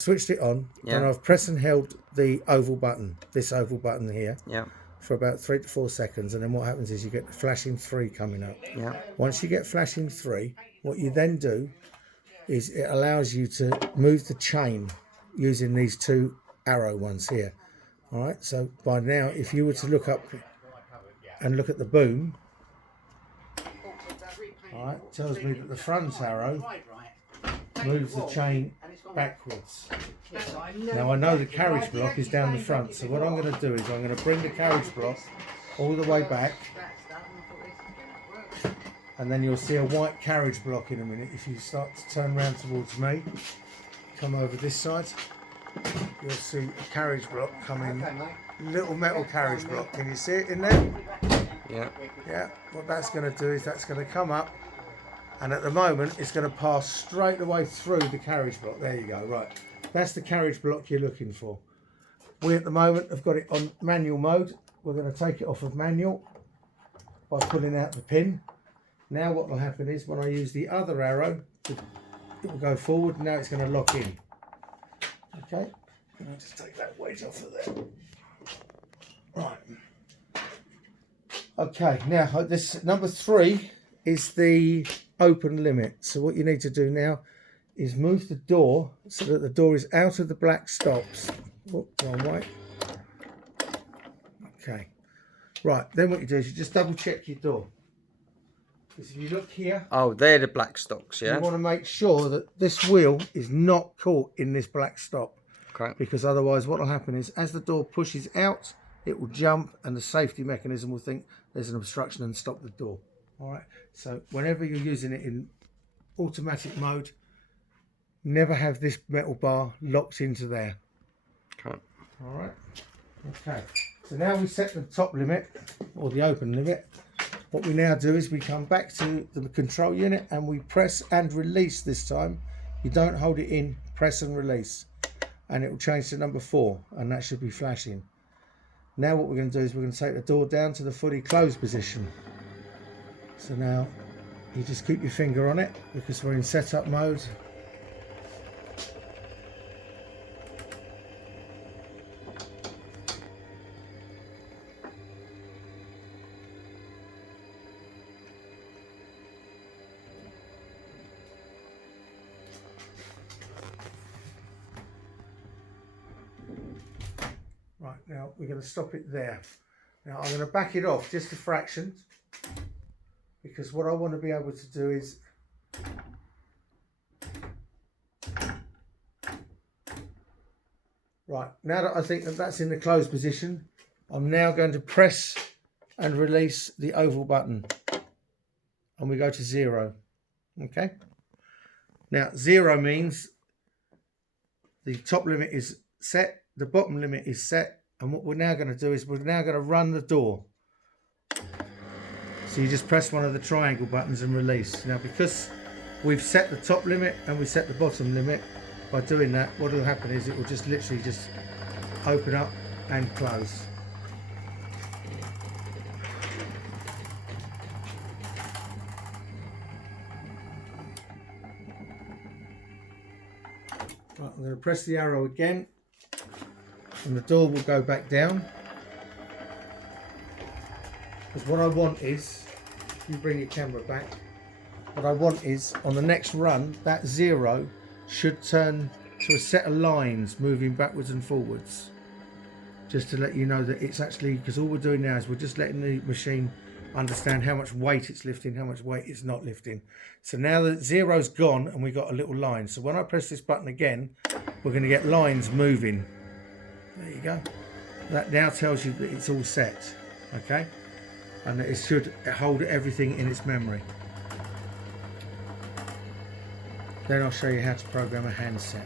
switched it on, and I've pressed and held the oval button, this oval button here, for about 3 to 4 seconds, and then what happens is you get the flashing 3 coming up. Once you get flashing 3, what you then do is it allows you to move the chain using these 2 arrow ones here. All right, so by now, if you were to look up and look at the boom, all right, it tells me that the front arrow moves the chain backwards. Now I know the carriage block is down the front, so what I'm going to do is I'm going to bring the carriage block all the way back, and then you'll see a white carriage block in a minute. If you start to turn around towards me, come over this side, you'll see a carriage block coming, little metal carriage block. Can you see it in there? Yeah, what that's going to do is that's going to come up, and at the moment it's going to pass straight away through the carriage block. There you go, right. That's the carriage block you're looking for. We at the moment have got it on manual mode. We're going to take it off of manual by pulling out the pin. Now what will happen is when I use the other arrow, it will go forward. Now it's going to lock in. Okay, I'll just take that weight off of there. Right. Okay, now this number 3 is the open limit. So what you need to do now is move the door so that the door is out of the black stops. Oh, wrong way. Okay. Right, then what you do is you just double check your door. Because if you look here... Oh, they're the black stocks, yeah? You want to make sure that this wheel is not caught in this black stop. Okay. Because otherwise what will happen is as the door pushes out, it will jump and the safety mechanism will think there's an obstruction and stop the door. All right. So whenever you're using it in automatic mode, never have this metal bar locked into there. Okay. All right. Okay. So now we set the top limit or the open limit. What we now do is we come back to the control unit and we press and release this time. You don't hold it in, press and release. And it will change to number 4 and that should be flashing. Now what we're going to do is we're going to take the door down to the fully closed position. So now you just keep your finger on it because we're in setup mode. Right, now we're going to stop it there. Now I'm going to back it off just a fraction because what I want to be able to do is right, now that I think that that's in the closed position, I'm now going to press and release the oval button and we go to 0. Okay, now 0 means the top limit is set, the bottom limit is set, and what we're now going to do is we're now going to run the door. So you just press one of the triangle buttons and release. Now because we've set the top limit and we set the bottom limit, by doing that what will happen is it will just literally just open up and close. Right, I'm going to press the arrow again and the door will go back down. Because what I want is, if you bring your camera back, what I want is on the next run that 0 should turn to a set of lines moving backwards and forwards. Just to let you know that it's actually, because all we're doing now is we're just letting the machine understand how much weight it's lifting, how much weight it's not lifting. So now that 0's gone and we got a little line. So when I press this button again, we're going to get lines moving. There you go. That now tells you that it's all set. Okay. And it should hold everything in its memory. Then I'll show you how to program a handset.